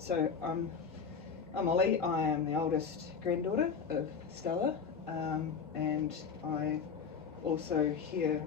So I'm Ollie. I am the oldest granddaughter of Stella, and I also here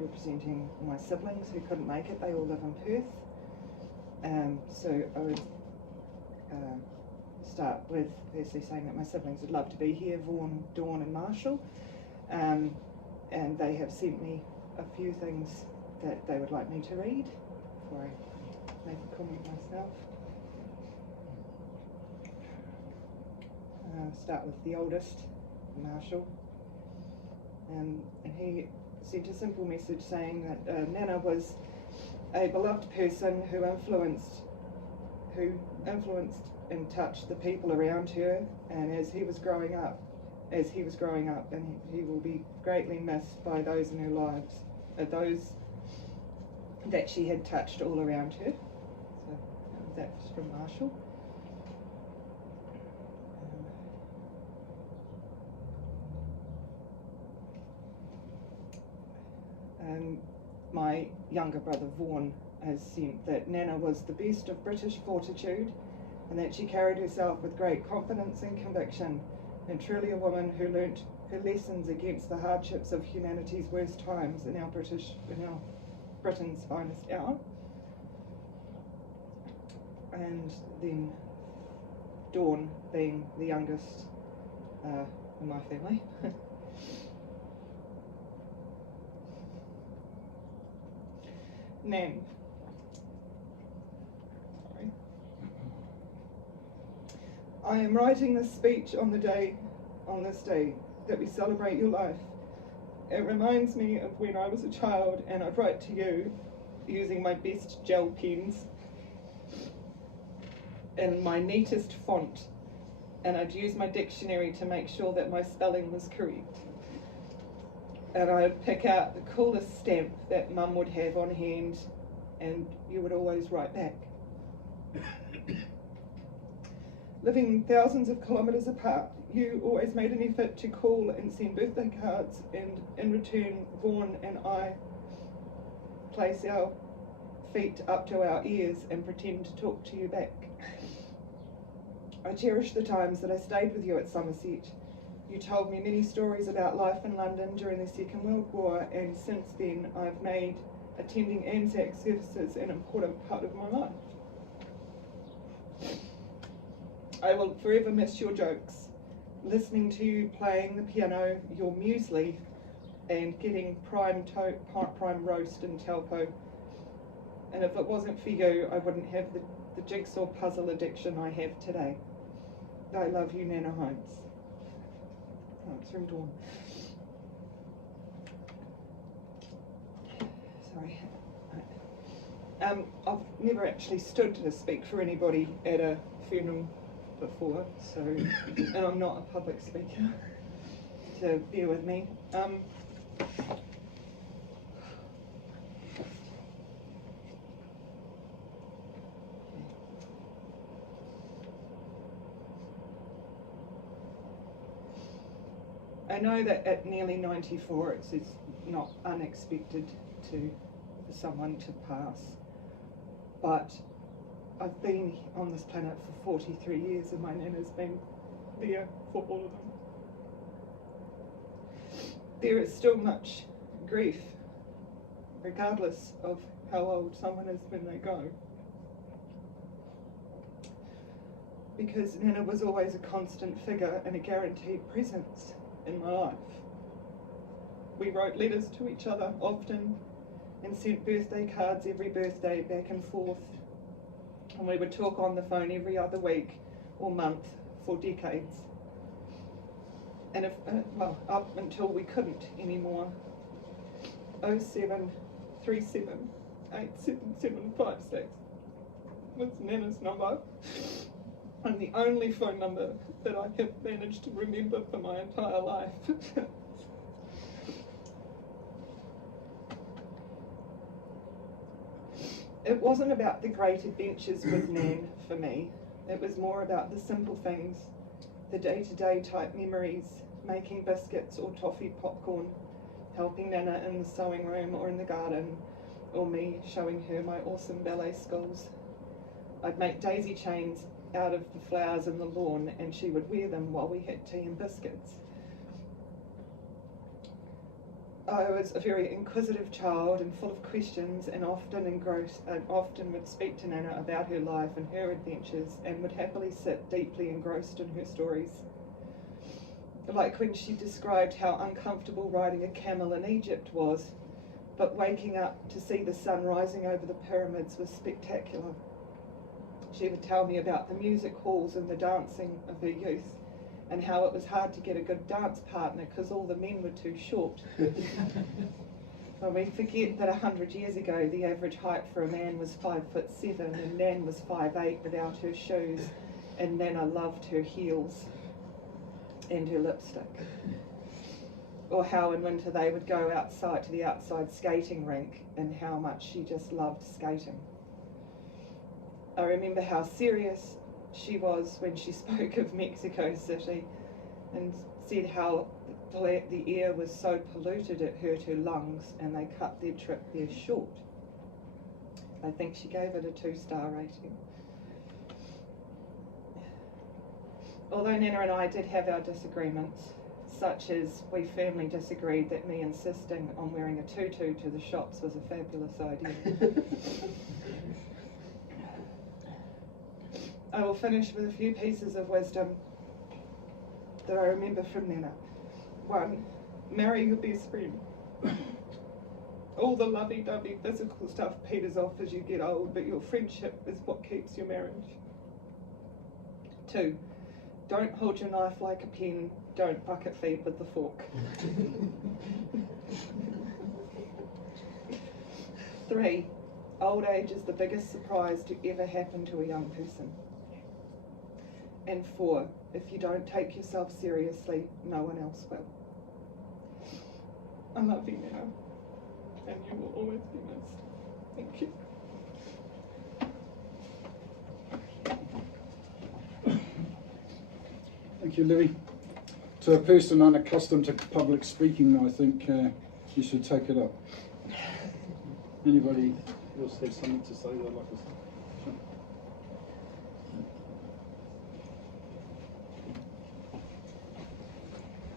representing my siblings who couldn't make it. They all live in Perth. So I would start with firstly saying that my siblings would love to be here, Vaughan, Dawn and Marshall, and they have sent me a few things that they would like me to read before I make a comment myself. Start with the oldest, Marshall, and he sent a simple message saying that Nana was a beloved person who influenced and touched the people around her, and as he was growing up, and he will be greatly missed by those in her lives, those that she had touched all around her. So that's from Marshall. My younger brother Vaughan has sent that Nana was the best of British fortitude, and that she carried herself with great confidence and conviction, and truly a woman who learnt her lessons against the hardships of humanity's worst times in our Britain's finest hour. And then Dawn, being the youngest in my family. Nan. Sorry. I am writing this speech on this day that we celebrate your life. It reminds me of when I was a child and I'd write to you using my best gel pens in my neatest font, and I'd use my dictionary to make sure that my spelling was correct. And I'd pick out the coolest stamp that Mum would have on hand, and you would always write back. Living thousands of kilometres apart, you always made an effort to call and send birthday cards, and in return, Vaughan and I place our feet up to our ears and pretend to talk to you back. I cherish the times that I stayed with you at Somerset. You told me many stories about life in London during the Second World War, and since then I've made attending Anzac services an important part of my life. I will forever miss your jokes, listening to you playing the piano, your muesli, and getting prime roast in Taupo. And if it wasn't for you, I wouldn't have the jigsaw puzzle addiction I have today. I love you, Nana Holmes. Oh, it's from Dawn. Sorry. I've never actually stood to speak for anybody at a funeral before, so, and I'm not a public speaker, so bear with me. I know that at nearly 94 it's not unexpected for someone to pass, but I've been on this planet for 43 years and my Nana's been there for all of them. There is still much grief, regardless of how old someone is when they go, because Nana was always a constant figure and a guaranteed presence in my life. We wrote letters to each other often and sent birthday cards every birthday back and forth, and we would talk on the phone every other week or month for decades, and up until we couldn't anymore. 0737877756 was Nana's number, and the only phone number that I have managed to remember for my entire life. It wasn't about the great adventures with Nan for me. It was more about the simple things, the day-to-day type memories, making biscuits or toffee popcorn, helping Nana in the sewing room or in the garden, or me showing her my awesome ballet skills. I'd make daisy chains out of the flowers in the lawn, and she would wear them while we had tea and biscuits. I was a very inquisitive child and full of questions, and often would speak to Nana about her life and her adventures, and would happily sit deeply engrossed in her stories. Like when she described how uncomfortable riding a camel in Egypt was, but waking up to see the sun rising over the pyramids was spectacular. She would tell me about the music halls and the dancing of her youth, and how it was hard to get a good dance partner because all the men were too short. Well, we forget that 100 years ago the average height for a man was 5'7", and Nan was 5'8" without her shoes, and Nana loved her heels and her lipstick. Or how in winter they would go outside to the outside skating rink, and how much she just loved skating. I remember how serious she was when she spoke of Mexico City, and said how the air was so polluted it hurt her lungs, and they cut their trip there short. I think she gave it a 2-star rating. Although Nana and I did have our disagreements, such as we firmly disagreed that me insisting on wearing a tutu to the shops was a fabulous idea. I will finish with a few pieces of wisdom that I remember from Nana. 1, marry your best friend. All the lovey-dovey physical stuff peters off as you get old, but your friendship is what keeps your marriage. 2, don't hold your knife like a pen, don't bucket feed with the fork. 3, old age is the biggest surprise to ever happen to a young person. And 4, if you don't take yourself seriously, no one else will. I love you now, and you will always be missed. Thank you. Thank you, Louis. To a person unaccustomed to public speaking, I think you should take it up. Anybody else have something to say they'd like to say?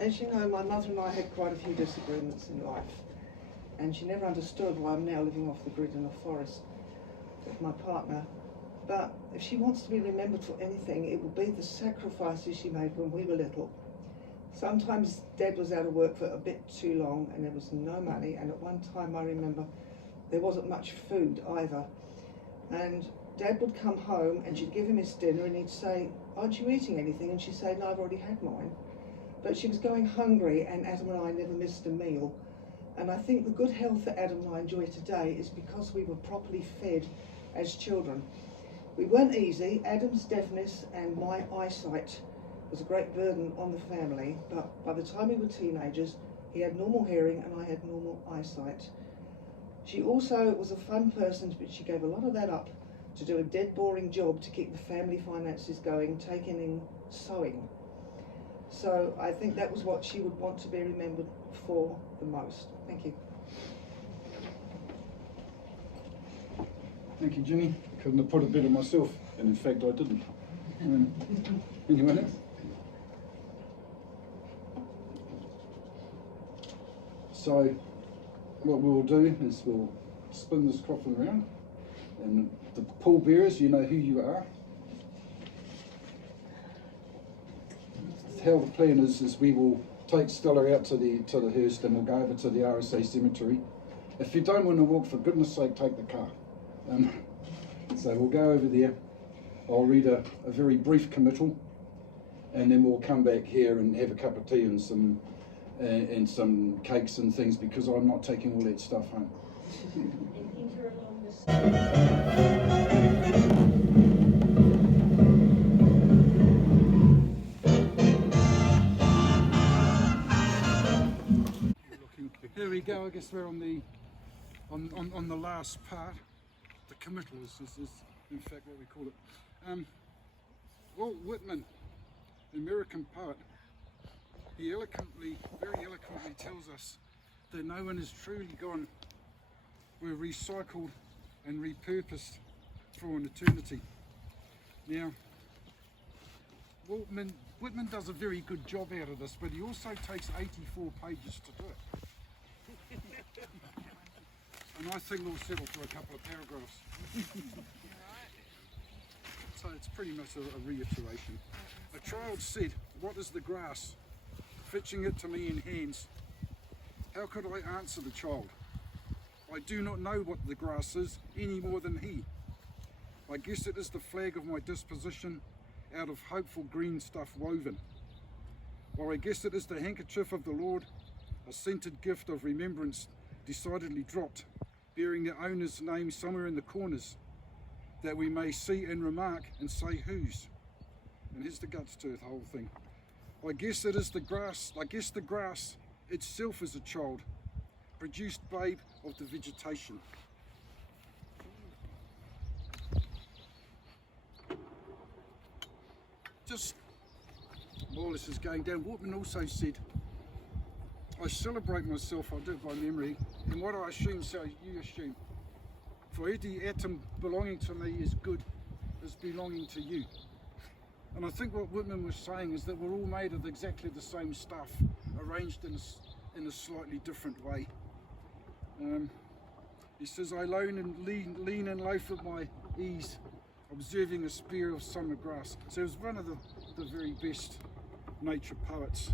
As you know, my mother and I had quite a few disagreements in life, and she never understood why I'm now living off the grid in a forest with my partner. But if she wants to be remembered for anything, it will be the sacrifices she made when we were little. Sometimes Dad was out of work for a bit too long and there was no money, and at one time I remember there wasn't much food either. And Dad would come home and she'd give him his dinner and he'd say, "Aren't you eating anything?" And she'd say, "No, I've already had mine." But she was going hungry, and Adam and I never missed a meal. And I think the good health that Adam and I enjoy today is because we were properly fed as children. We weren't easy. Adam's deafness and my eyesight was a great burden on the family, but by the time we were teenagers, he had normal hearing and I had normal eyesight. She also was a fun person, but she gave a lot of that up to do a dead boring job to keep the family finances going, taking in sewing. So I think that was what she would want to be remembered for the most. Thank you. Thank you, Ginny. Couldn't have put it better myself, and in fact I didn't. Anyone else? So what we'll do is we'll spin this coffin around, and the pallbearers, you know who you are. How the plan is we will take Stella out to the hearse, and we'll go over to the RSA cemetery. If you don't want to walk, for goodness sake, take the car. So we'll go over there. I'll read a very brief committal, and then we'll come back here and have a cup of tea and some cakes and things, because I'm not taking all that stuff home. Here we go. I guess we're on the last part. The committal is in fact what we call it. Walt Whitman, the American poet, he very eloquently tells us that no one is truly gone. We're recycled and repurposed for an eternity. Now, Whitman does a very good job out of this, but he also takes 84 pages to do it. And I think we'll settle for a couple of paragraphs. So it's pretty much a reiteration. A child said, "What is the grass?" Fetching it to me in hands. How could I answer the child? I do not know what the grass is any more than he. I guess it is the flag of my disposition, out of hopeful green stuff woven. Or I guess it is the handkerchief of the Lord, a scented gift of remembrance decidedly dropped, bearing the owner's name somewhere in the corners, that we may see and remark and say whose. And here's the guts to the whole thing. I guess it is the grass, I guess the grass itself is a child, produced babe of the vegetation. Just while this is going down, Whitman also said, I celebrate myself, I do it by memory, and what I assume, so you assume. For every atom belonging to me is good, as belonging to you. And I think what Whitman was saying is that we're all made of exactly the same stuff, arranged in a slightly different way. He says, I lean and loaf at my ease, observing a spear of summer grass. So he was one of the very best nature poets.